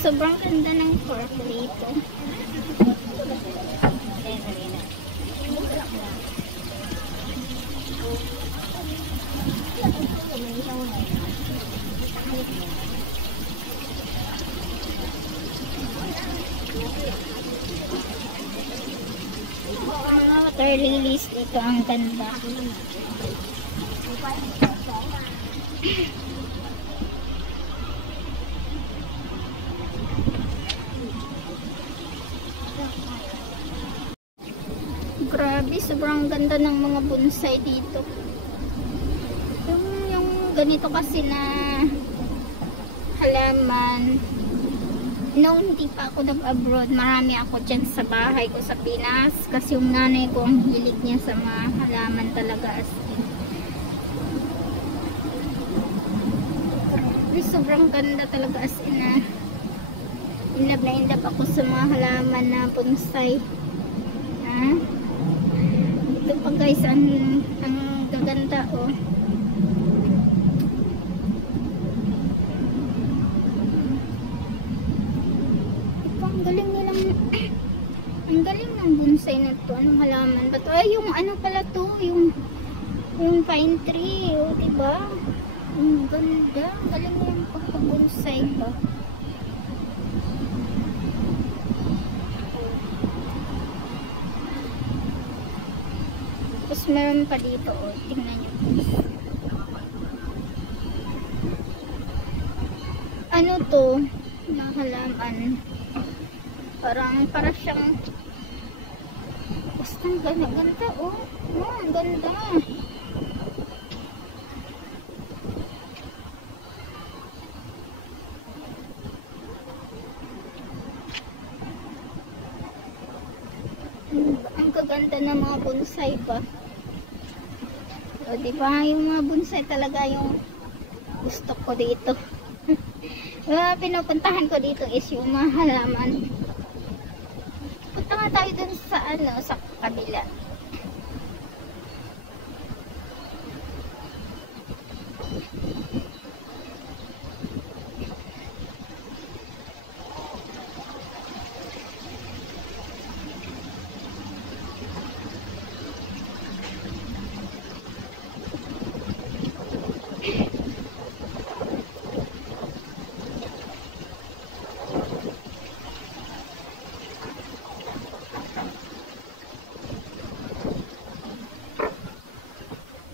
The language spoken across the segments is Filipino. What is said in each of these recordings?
Sobrang ganda ng park dito. Mga water lilies dito, ang ganda. Grabe, sobrang ganda ng mga bonsai dito. Yung ganito kasi na halaman, noon hindi pa ako nag-abroad, marami ako dyan sa bahay ko sa Pinas. Kasi yung nanay ko, ang hilig niya sa mga halaman talaga. As in, sobrang ganda talaga, as in na in love ako sa mga halaman na bonsai. Ito pa guys, ang gaganda oh. Ito, ang galing nilang ang galing ng bonsai na to. Anong halaman ba to? Ay, yung ano pala to, yung pine tree, oh, diba? Ang ganda, ang galing yung pagpabonsai ba. Tapos meron pa dito, oh, tingnan nyo. Ano to? Na halaman. Para siyang basta ang ganda, oh. Oh, ang ganda. Ang kaganda ng mga bonsai ba? O, diba? Yung mga bonsai talaga yung gusto ko dito. Pinupuntahan ko dito is yung mga halaman. Punta nga tayo dun sa sa kabila.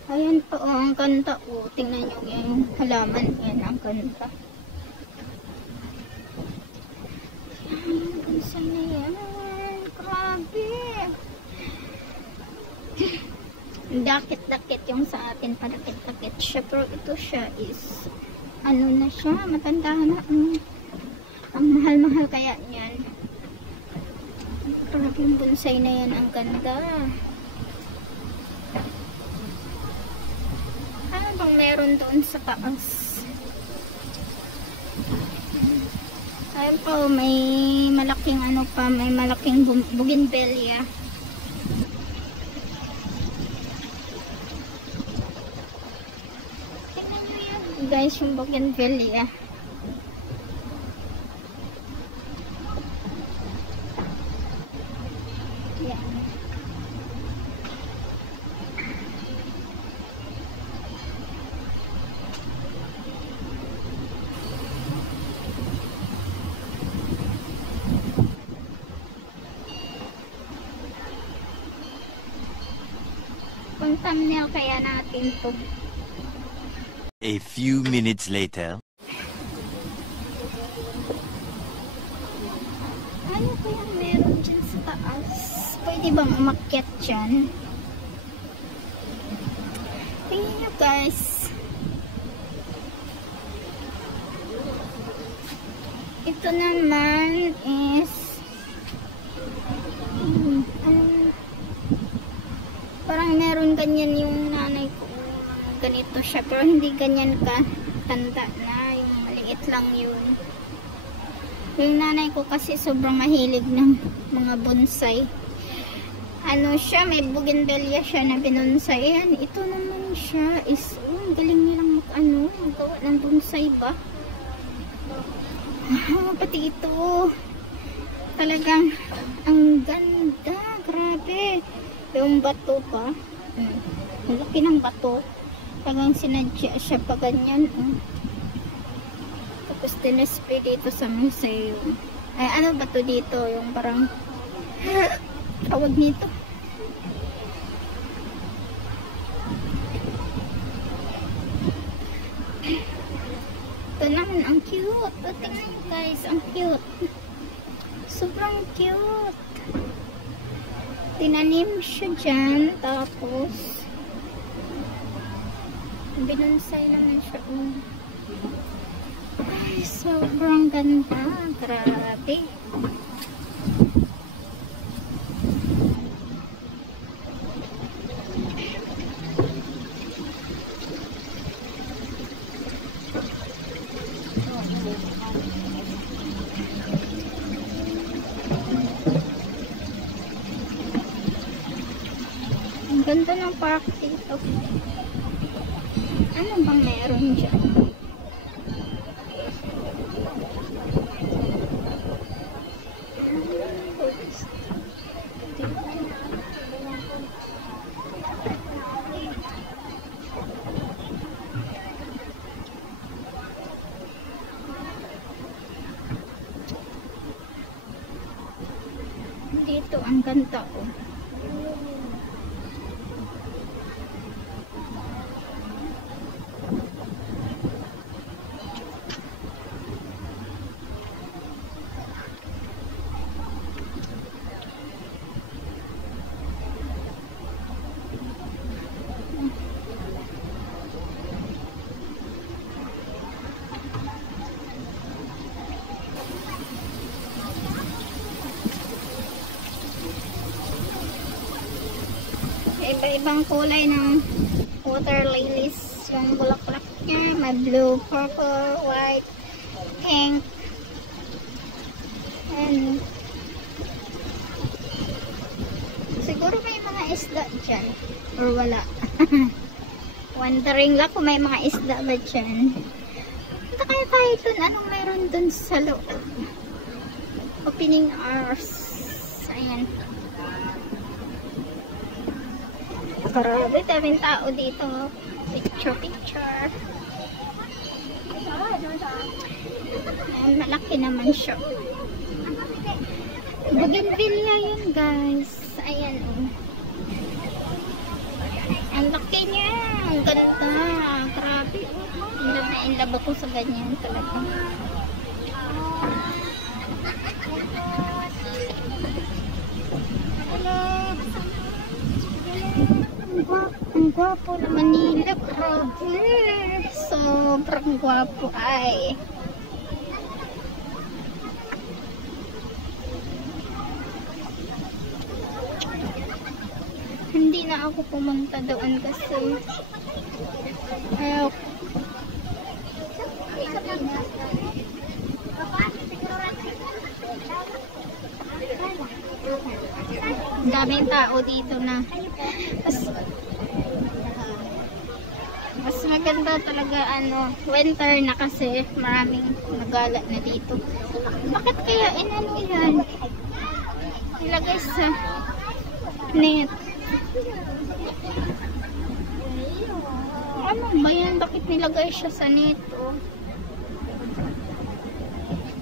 Ayan po, oh, ang ganda. Oh, tingnan nyo yung halaman. Yan, ang ganda. Yan, bonsai na yan. Grabe. Dakit-dakit yung sa atin. Padakit-dakit siya. Pero ito siya is, ano na siya, matanda na. Ang mahal-mahal kaya niyan. Grabe yung bonsai na yan. Ang ganda. Bang meron doon sa taas. Ayun po, may malaking ano pa, may malaking bougainvillea. Tingnan nyo yan guys, yung bougainvillea. Yan. Kung thumbnail kaya natin to. A few minutes later. Ano kaya meron dyan sa taas? Pwede bang umakyat dyan? Tingnan nyo guys. Ito naman is parang meron ganyan yung nanay ko, ganito siya, pero hindi ganyan ka matanda na, yung maliit lang yun. Yung nanay ko kasi sobrang mahilig ng mga bonsai. Ano siya, may bougainvillea siya na binonsai. Ayan, ito naman siya is, galing nilang magawa ng bonsai ba? Pati ito, talagang ang ganda, grabe. Yung bato pa, ang laki ng bato, talagang sinadya siya pa ganyan. Tapos dinisplay dito sa museo. Ay, ano ba to dito? Yung parang tawag nito. Ito naman, ang cute. Tingnan nyo guys, ang cute. Sobrang cute. Tinanim siya dyan. Tapos binonsai naman siya. Ay, sobrang ganda. Grabe. Ang ganda ng park dito. Ano bang meron dyan? Dito ang ganda oh. Iba-ibang kulay ng water lilies yung bulaklak niya. May blue, purple, white, pink, and siguro may mga isda dyan or wala. Wondering lang kung may mga isda ba dyan. Punta kaya tayo dun. Anong meron dun sa loob? Opening hours. Ayan. Grabe, daming tao dito. Picture. Ayan, malaki naman siya. Bougainvillea yun, guys. Ayan, oh. Ang laki niya. Ang ganda. Grabe. In love ako sa ganyan talaga. Ang gwapo naman nila, grabe. Sobrang gwapo ay. Hindi na ako pumunta doon kasi ayaw. Daming tao dito na. Mas maganda talaga winter na kasi maraming nagala na dito. Bakit kaya inano yan? Nilagay sa net. Ano ba yan? Bakit nilagay siya sa net?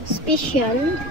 Special.